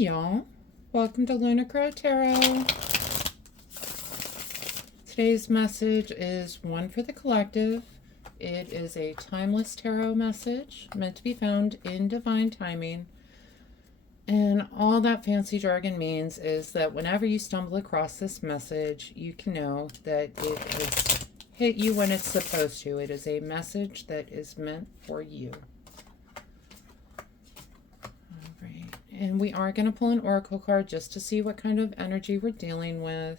y'all. Welcome to Lunar Tarot. Today's message is one for the collective. It is a timeless tarot message meant to be found in divine timing. And all that fancy jargon means is that whenever you stumble across this message, you can know that it has hit you when it's supposed to. It is a message that is meant for you. And we are going to pull an oracle card just to see what kind of energy we're dealing with.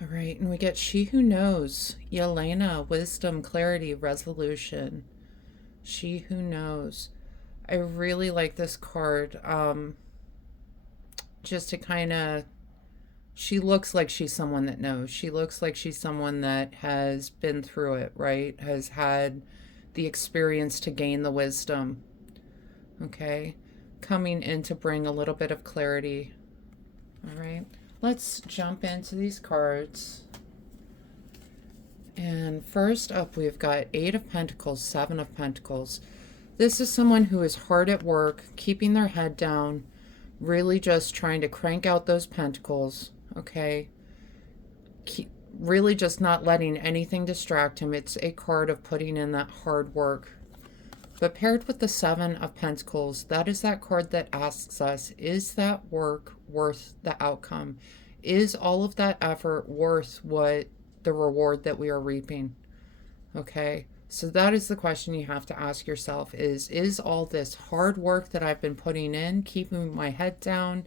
All right, and we get She Who Knows, Yelena, Wisdom, Clarity, Resolution. She Who Knows. I really like this card. Just to kind of... She looks like she's someone that knows. She looks like she's someone that has been through it, right? Has had the experience to gain the wisdom. Okay? Coming in to bring a little bit of clarity. All right? Let's jump into these cards. And first up, we've got 8 of Pentacles, 7 of Pentacles. This is someone who is hard at work, keeping their head down, really just trying to crank out those pentacles. Okay, really just not letting anything distract him. It's a card of putting in that hard work. But paired with the 7 of Pentacles, that is that card that asks us, is that work worth the outcome? Is all of that effort worth what the reward that we are reaping? Okay, so that is the question you have to ask yourself is all this hard work that I've been putting in, keeping my head down,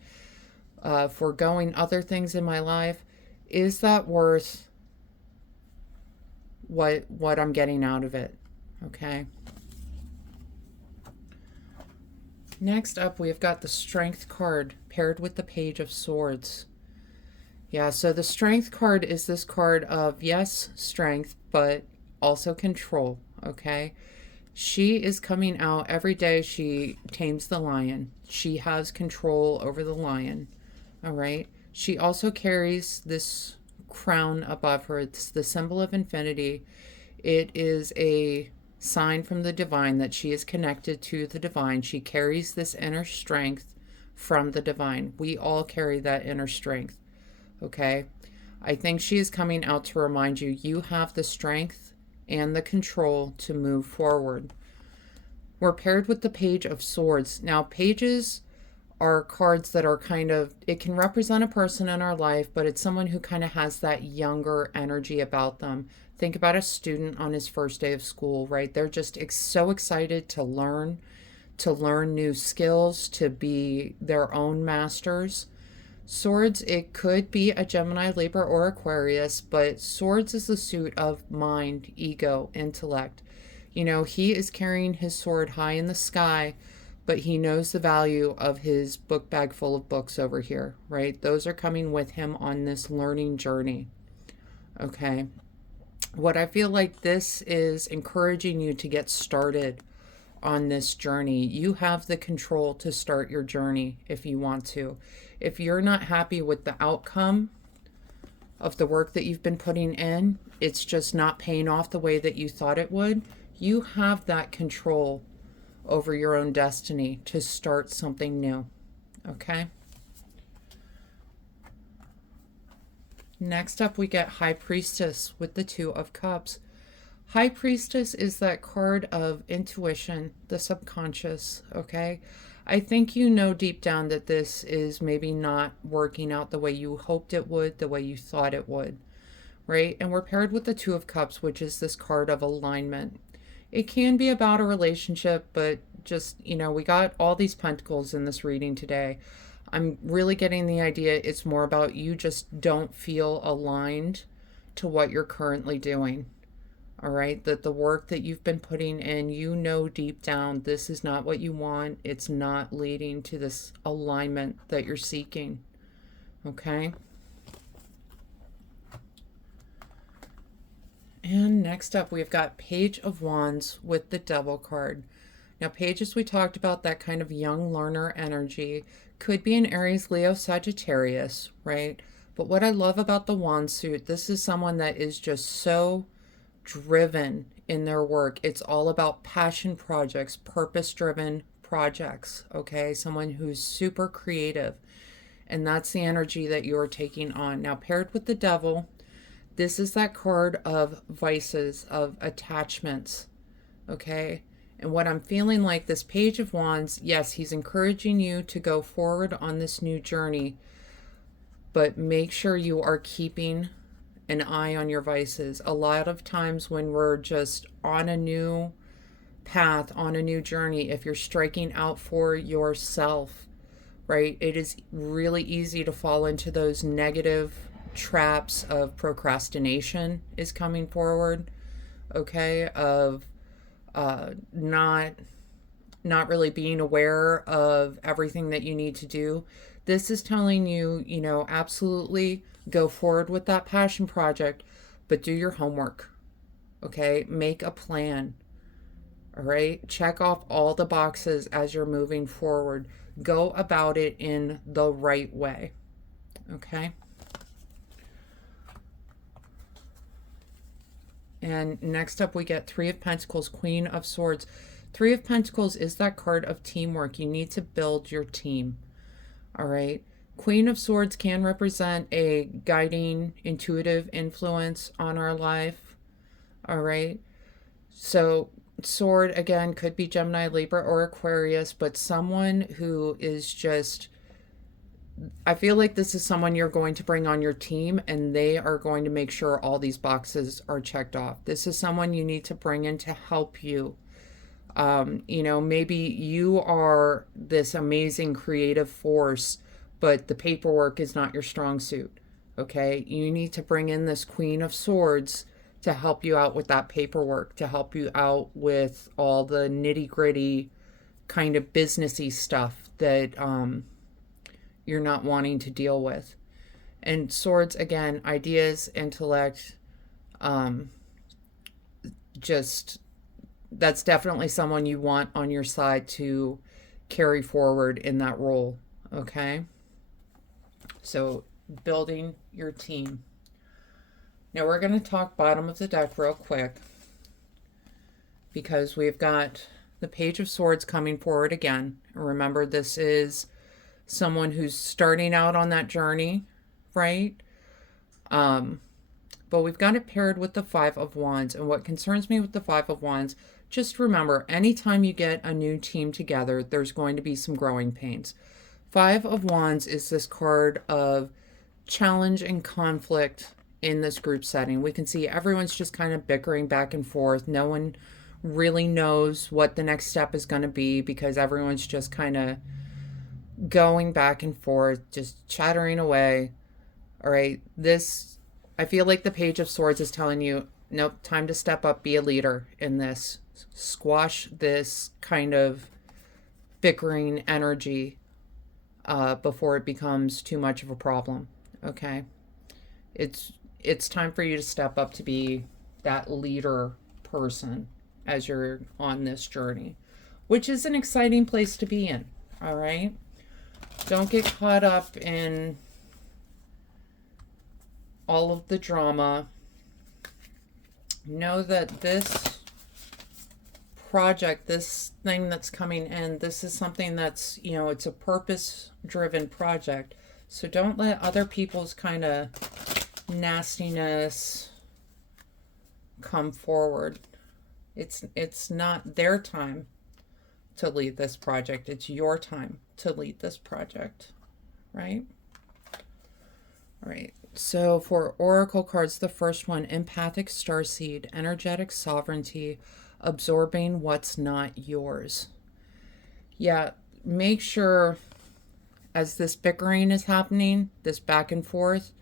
foregoing other things in my life, is that worth what I'm getting out of it? Okay. Next up, we've got the Strength card paired with the Page of Swords. Yeah, so the Strength card is this card of, yes, strength, but also control, okay? She is coming out every day. She tames the lion. She has control over the lion. All right. She also carries this crown above her. It's the symbol of infinity. It is a sign from the divine that she is connected to the divine. She carries this inner strength from the divine. We all carry that inner strength. Okay. I think she is coming out to remind you, you have the strength and the control to move forward. We're paired with the Page of Swords. Now, pages are cards that are kind of, it can represent a person in our life, but it's someone who kind of has that younger energy about them. Think about a student on his first day of school, right? They're just so excited to learn new skills, to be their own masters. Swords, it could be a Gemini, Libra, or Aquarius, but swords is the suit of mind, ego, intellect. You know, he is carrying his sword high in the sky, but he knows the value of his book bag full of books over here, right? Those are coming with him on this learning journey. Okay. What I feel like this is encouraging you to get started on this journey. You have the control to start your journey if you want to. If you're not happy with the outcome of the work that you've been putting in, it's just not paying off the way that you thought it would, you have that control over your own destiny to start something new. Okay? Next up, we get High Priestess with the 2 of Cups. High Priestess is that card of intuition, the subconscious, okay? I think you know deep down that this is maybe not working out the way you hoped it would, the way you thought it would, right? And we're paired with the 2 of Cups, which is this card of alignment. It can be about a relationship, but just, you know, we got all these pentacles in this reading today. I'm really getting the idea it's more about you just don't feel aligned to what you're currently doing. All right, that the work that you've been putting in, you know deep down this is not what you want. It's not leading to this alignment that you're seeking. Okay? And next up, we've got Page of Wands with the Devil card. Now, pages, we talked about that kind of young learner energy. Could be an Aries, Leo, Sagittarius, right? But what I love about the wand suit, this is someone that is just so driven in their work. It's all about passion projects, purpose-driven projects, okay? Someone who's super creative. And that's the energy that you're taking on. Now, paired with the devil, this is that card of vices, of attachments, okay? And what I'm feeling like, this Page of Wands, yes, he's encouraging you to go forward on this new journey, but make sure you are keeping an eye on your vices. A lot of times when we're just on a new path, on a new journey, if you're striking out for yourself, right, it is really easy to fall into those negative traps of procrastination is coming forward, okay, of not really being aware of everything that you need to do. This is telling you, you know, absolutely go forward with that passion project, but do your homework, okay? Make a plan, all right? Check off all the boxes as you're moving forward. Go about it in the right way, okay? And next up we get Three of Pentacles, Queen of Swords. Three of Pentacles is that card of teamwork. You need to build your team, all right? Queen of Swords can represent a guiding, intuitive influence on our life, all right? So sword, again, could be Gemini, Libra, or Aquarius, but someone who is just, I feel like this is someone you're going to bring on your team, and they are going to make sure all these boxes are checked off. This is someone you need to bring in to help you. You know, maybe you are this amazing creative force, but the paperwork is not your strong suit, okay? You need to bring in this Queen of Swords to help you out with that paperwork, to help you out with all the nitty-gritty kind of businessy stuff that you're not wanting to deal with. And swords, again, ideas, intellect, just, that's definitely someone you want on your side to carry forward in that role, okay? So building your team. Now we're going to talk bottom of the deck real quick, because we've got the Page of Swords coming forward again. Remember, this is someone who's starting out on that journey, right? But we've got it paired with the Five of Wands. And what concerns me with the Five of Wands, just remember, anytime you get a new team together, there's going to be some growing pains. Five of Wands is this card of challenge and conflict in this group setting. We can see everyone's just kind of bickering back and forth. No one really knows what the next step is going to be, because everyone's just kind of going back and forth, just chattering away. All right, this, I feel like the Page of Swords is telling you, nope, time to step up, be a leader in this. Squash this kind of bickering energy before it becomes too much of a problem, okay? It's time for you to step up to be that leader person as you're on this journey, which is an exciting place to be in, all right? Don't get caught up in all of the drama. Know that this project, this thing that's coming in, this is something that's, you know, it's a purpose-driven project. So don't let other people's kind of nastiness come forward. It's not their time to lead this project. It's your time to lead this project, right? All right. So for oracle cards, the first one, empathic starseed, energetic sovereignty, absorbing what's not yours. Yeah, make sure as this bickering is happening, this back and forth,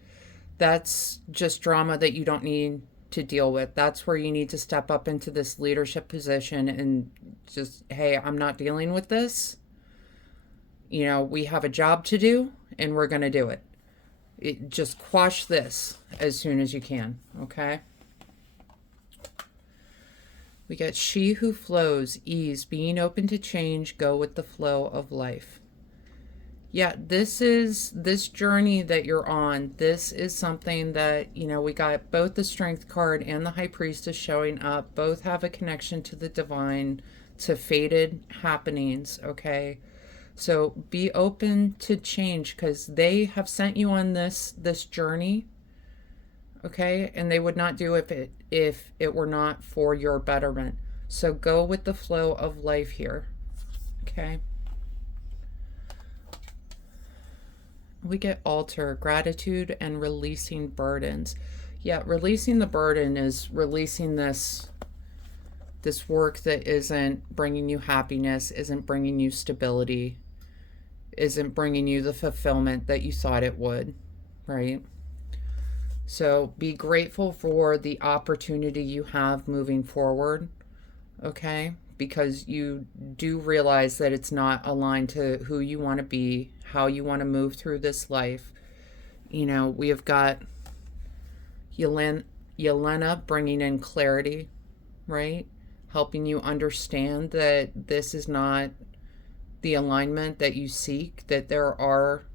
that's just drama that you don't need to deal with. That's where you need to step up into this leadership position and just, hey, I'm not dealing with this. You know, we have a job to do and we're going to do it. Just quash this as soon as you can, okay? We get she who flows, ease, being open to change, go with the flow of life. Yeah, this journey that you're on. This is something that, we got both the Strength card and the High Priestess showing up. Both have a connection to the divine, to fated happenings, okay? So be open to change, because they have sent you on this journey, okay? And they would not do it if it were not for your betterment. So go with the flow of life here, okay? We get altar, gratitude, and releasing burdens. Yeah, releasing the burden is releasing this work that isn't bringing you happiness, isn't bringing you stability, isn't bringing you the fulfillment that you thought it would, right? So be grateful for the opportunity you have moving forward, okay? Because you do realize that it's not aligned to who you want to be, how you want to move through this life. We have got Yelena bringing in clarity, right? Helping you understand that this is not the alignment that you seek, that there are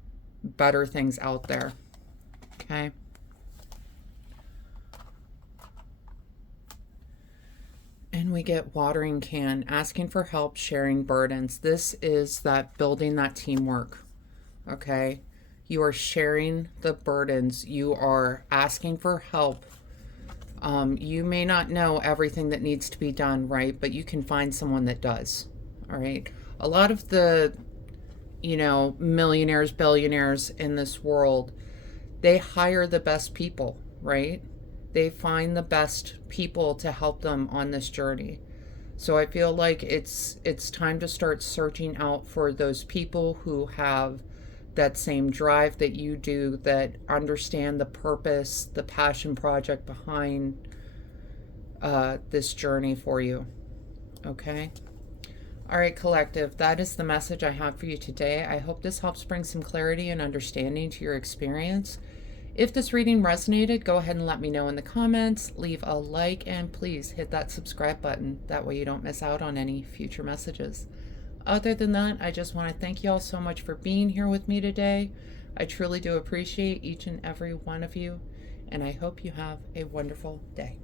better things out there, okay? And we get watering can, asking for help, sharing burdens. This is that building that teamwork, okay? You are sharing the burdens. You are asking for help. You may not know everything that needs to be done, right? But you can find someone that does, all right? A lot of the, millionaires, billionaires in this world, they hire the best people, right? They find the best people to help them on this journey. So I feel like it's time to start searching out for those people who have that same drive that you do, that understand the purpose, the passion project behind this journey for you. Okay? All right, collective, that is the message I have for you today. I hope this helps bring some clarity and understanding to your experience. If this reading resonated, go ahead and let me know in the comments, leave a like, and please hit that subscribe button. That way you don't miss out on any future messages. Other than that, I just want to thank you all so much for being here with me today. I truly do appreciate each and every one of you, and I hope you have a wonderful day.